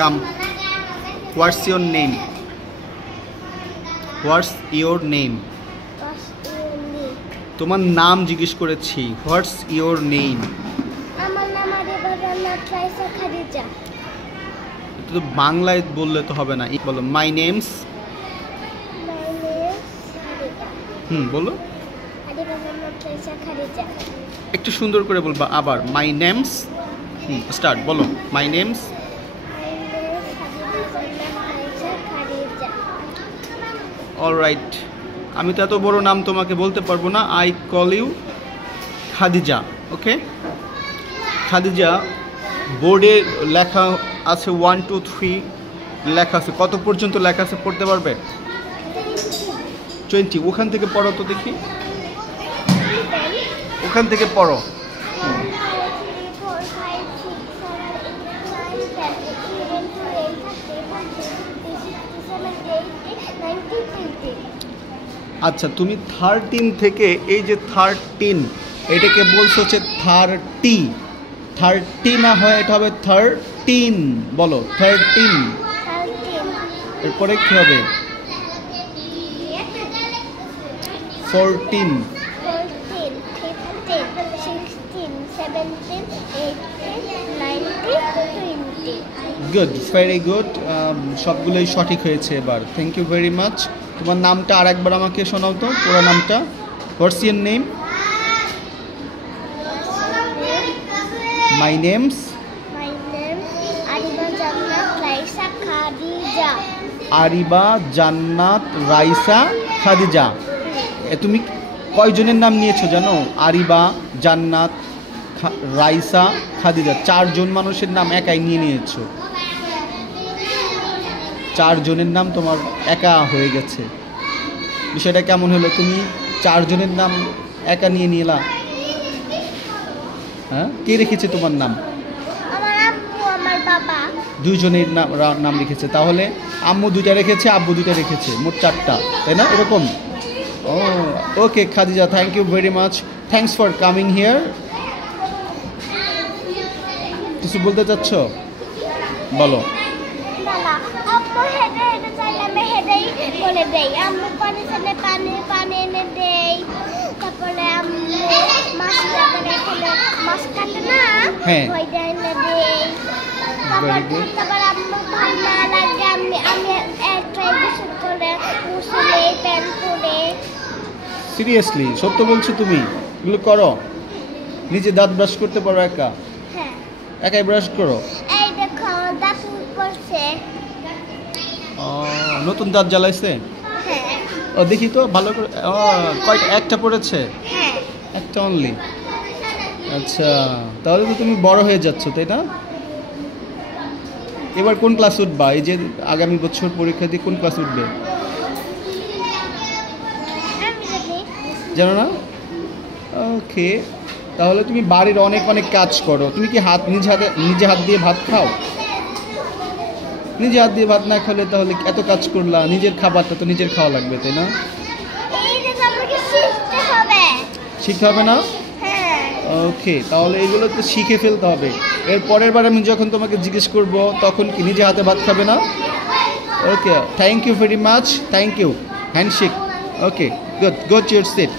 Come. What's your name? What's your name? তোমার নাম জিজ্ঞেস করেছি। What's your name? আমার নাম আরিবা জান্নাত রাইসা খাদিজা। তো বাংলায় বললে তো হবে না, বলো মাই নেমস। বলো। আরিবা জান্নাত রাইসা খাদিজা। একটু সুন্দর করে বলবা আবার, মাই নেমস। স্টার্ট, বলো মাই নেমস। অলরাইট, আমি তো এত বড় নাম তোমাকে বলতে পারবো না। I call you Khadija. Okay Khadija. বোর্ডে লেখা আছে 1 2 3 লেখা আছে, কত পর্যন্ত লেখা আছে পড়তে পারবে? 20। ওখান থেকে পড়ো তো দেখি, ওখান থেকে পড়ো। আচ্ছা, তুমি 13 থেকে এই যে 13 এটাকে বলছো হচ্ছে 30 না হয়, এটা হবে 13। বলো 13। এরপরে কি হবে? 14 গুড, ভেরি গুড। সবগুলোই সঠিক হয়েছে এবার। Thank you very much. তোমার নামটা আর একবার আমাকে শোনাও তো, পুরো নামটা। What's your name? My name's Ariba Jannat Raisa Khadija. তুমি কয়জনের নাম নিয়েছো জানো? আরিবা, জান্নাত, রাইসা, খাদিজা। 4 জন মানুষের নাম একাই নিয়েছো। 4 জনের নাম তোমার একা হয়ে গেছে। বিষয়টা কেমন হলো? তুমি 4 জনের নাম একা নিয়ে নিলা। হ্যাঁ, কে রেখেছে তোমার নাম? আমার আম্মু, আমার বাবা। 2 জনের নাম রেখেছে। তাহলে আম্মু 2টা রেখেছে, আব্বু 2টা রেখেছে, মোট 4টা, তাই না? এরকম। ও okay Khadija, thank you very much. Thanks for coming here. কিছু বলতে চাচ্ছ? বলো। আম্মু হেডে হেডে চাইলে আমি হেডেই বলে দেই। আম্মু পানি চাইলে পানি এনে দেই। তারপরে আম্মু মাছ লাগালে মাছ কাটে না, ওইটা এনে দেই। তারপর আম্মু ভাল না লাগে আমি ট্রাই কিছু করে মুসলে প্যান্ট পরে। সিরিয়াসলি সত্য বলছো তুমি? এগুলো করো? নিজে দাঁত ব্রাশ করতে পারো একা? হ্যাঁ, একাই ব্রাশ করো? এই দেখো দাঁত পড়ছে। নতুন দাঁত জ্বালাইছে? হ্যাঁ। ও দেখি তো ভালো করে। কয়টা? একটা পড়েছে? হ্যাঁ, একটা অনলি। আচ্ছা, তাহলে তো তুমি বড় হয়ে যাচ্ছ, তাই না? এবার কোন ক্লাস উঠবা? এই যে আগামী বছর পরীক্ষা দিয়ে কোন ক্লাস উঠবে জানো না? ওকে, তাহলে তুমি বাড়ির অনেক অনেক কাজ করো। তুমি কি নিজে হাত দিয়ে ভাত খাও? নিজে হাত দিয়ে ভাত না খেলে তাহলে এত কাজ করলা, নিজের খাবারটা তো নিজের খাওয়া লাগবে, তাই না? শিখতে হবে না? ওকে, তাহলে এগুলো তো শিখে ফেলতে হবে। এর পরের বার আমি যখন তোমাকে জিজ্ঞেস করব তখন কি নিজে হাতে ভাত খাবে না? Okay, thank you very much. Thank you. Handshake. Okay, good, go to your seat.